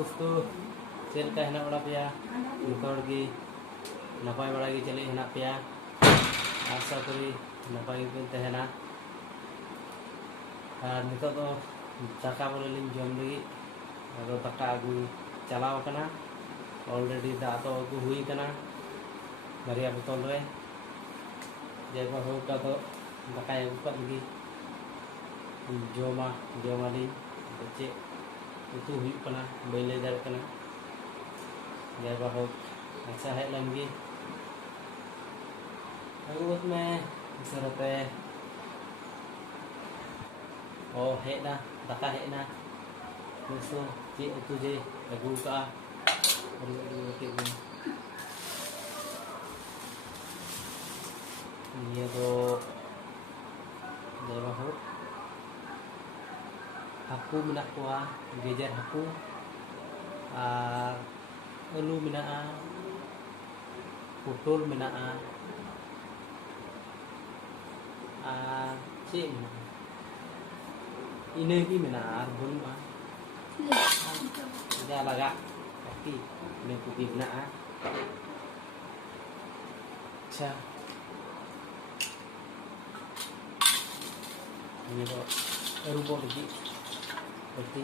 दोस्तों चल का हेना बड़ा पे जोगी नपाय बड़ा के चले हेना पे आशा करी नपाय के तहना नित तो दाका बोले जम लगी अदो दाका अगू चलाव कना ऑलरेडी दा तो अगू हुई कना बारिया बोतल रे जेबा हो का तो दाका अगू का लगी जोमा दी चे उतु हुई कना बैले दर कना जेबा हो अच्छा है लंगी अगुत में सरते ओ है ना दाका है ना दोस्तों चे उतु जे अगू का ये तो जेबा हो haku menak kuah gejar haku elu menaa putul menaa cik ini ki menaa arbun mah ada lagak kaki ini putih menaa cha ini to rubo lagi berarti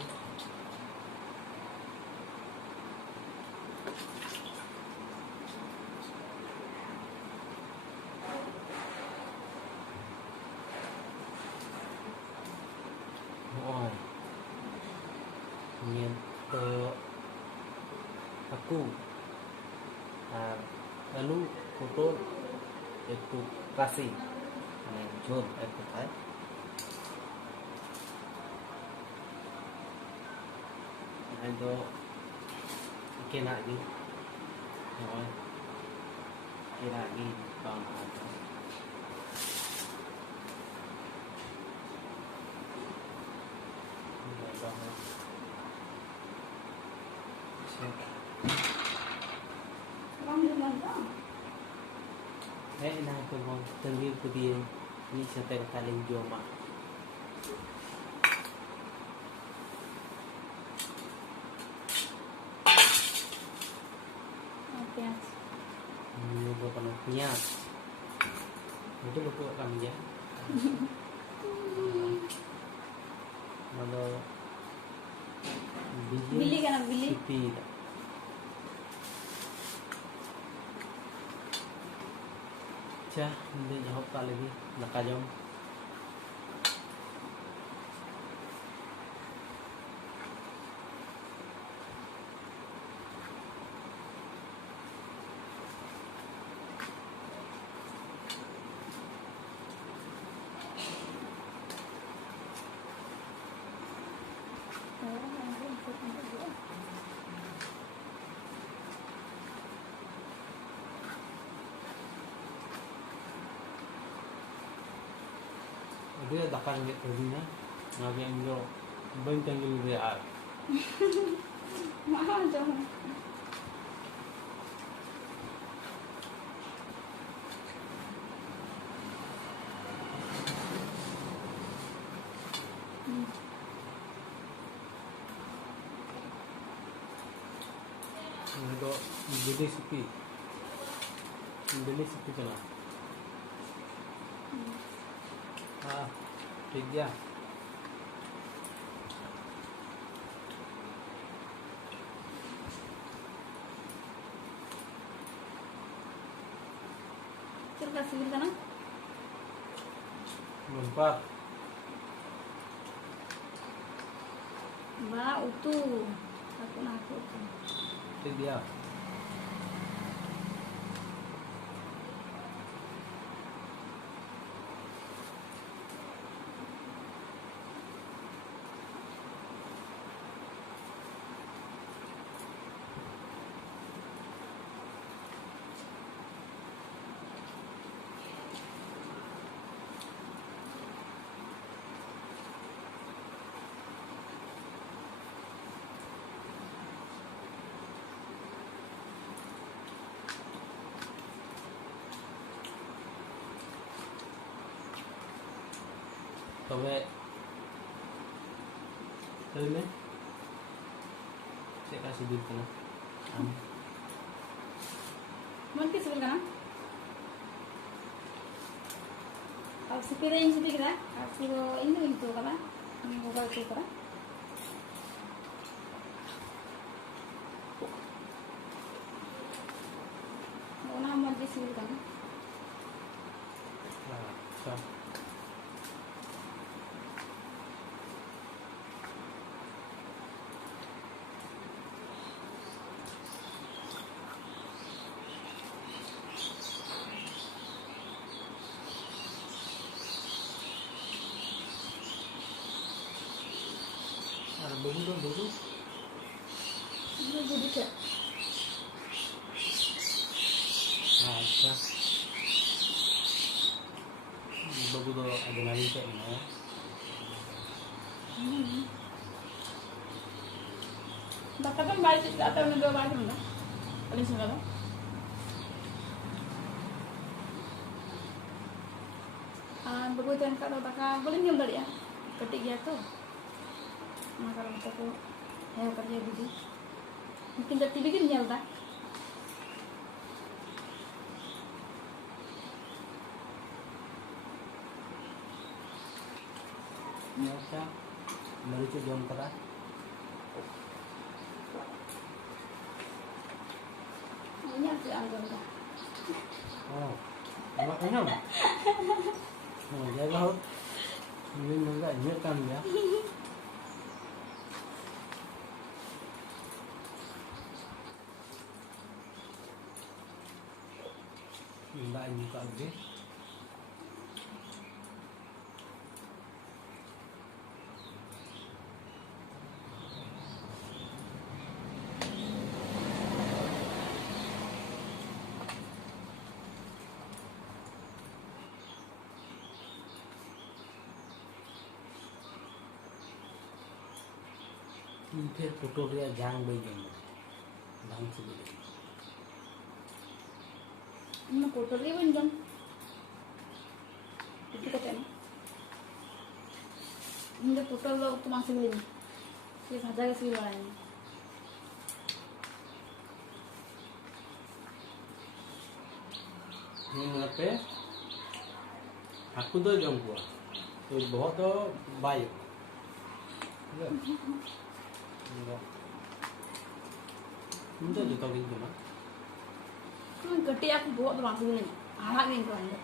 ingin ke aku lalu foto itu kasih jod itu kan do kena lagi kena lagi bang na ko mo tanggil ko din ni sa taling joma ini bukan pias itu bukan kami ya kalau bili kan bili cha ini jawab kali lagi nakajam dia dakan gitu nya ngaji yang jo benteng gitu ya mahal dong do beli sepi चला ठीक गया चल kasih gitu kan lompat ba utuh aku ठीक गया तबे चेका CIBIL कना आम मन के सिविल का ना अब सिपी रे इन सिपी करा अब पूरा इन तो करा हम गोबर के करा ओना मन के सिविल का ना अच्छा Bumbu dong bumbu. ini budi ke अच्छा बबू तो अजनबी से है baka kan baik atau nendo baik enggak paling segala begitu yang kata baka boleh nyom dari ya ketik dia tuh nah kalau kita tuh ya kerja budi mungkin dari bikin nyel dah अच्छा मरीच जम करा ini aku anggap dah oh emak kenyang oh jaga hot ini enggak ingat kan ya enggak nyuka lagi फिर पुटो रे जांग बई जम बांग से ini kotor dia benjam itu katanya ini kotor lo tuh masih beli sih saja ke sih lain पे Haku दो जम को तो बहुत बाई मुझे जो तो गिन ना gede aku bawa tuh masih beli anak nih tuh anda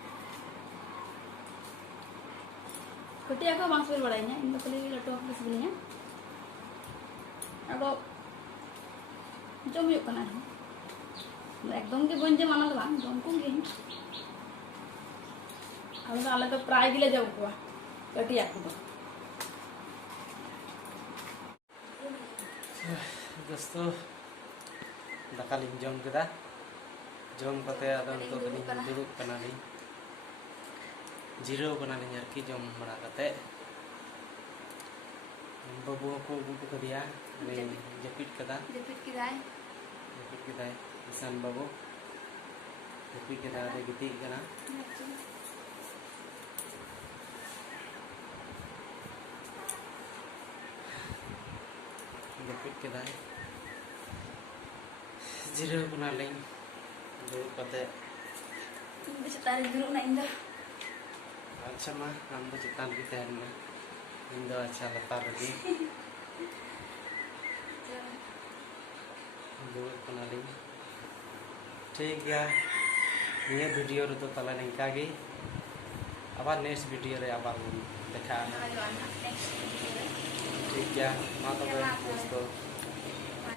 gede aku masih beli barangnya ini beli laptop masih belinya aku jom yuk kan एकदम के बंजे माना तो बांग जम को गई हमें तो अलग तो प्राय गिले जाओ को गटी aku tuh दोस्तों दाका लिंग जम केदा जम कते आदो तो लिंग दुरुब कना लिंग जीरो कना लिंग आरकी जम बड़ा कते बाबू को गुड करिया ने जपिट कदा ईशान बाबू जपिट कदा दे गिती कना जपिट कदा जीरो कना लिंग दुरुब कते bisa tarik dulu nak indah अच्छा मा हम तो चितान की तैयार में इंदो अच्छा लगता लगी दुरुब कना लिंग ठीक है ये वीडियो रे तो तला निका गे आबार नेक्स्ट वीडियो रे आबार देखा next ठीक है मा तो दोस्तों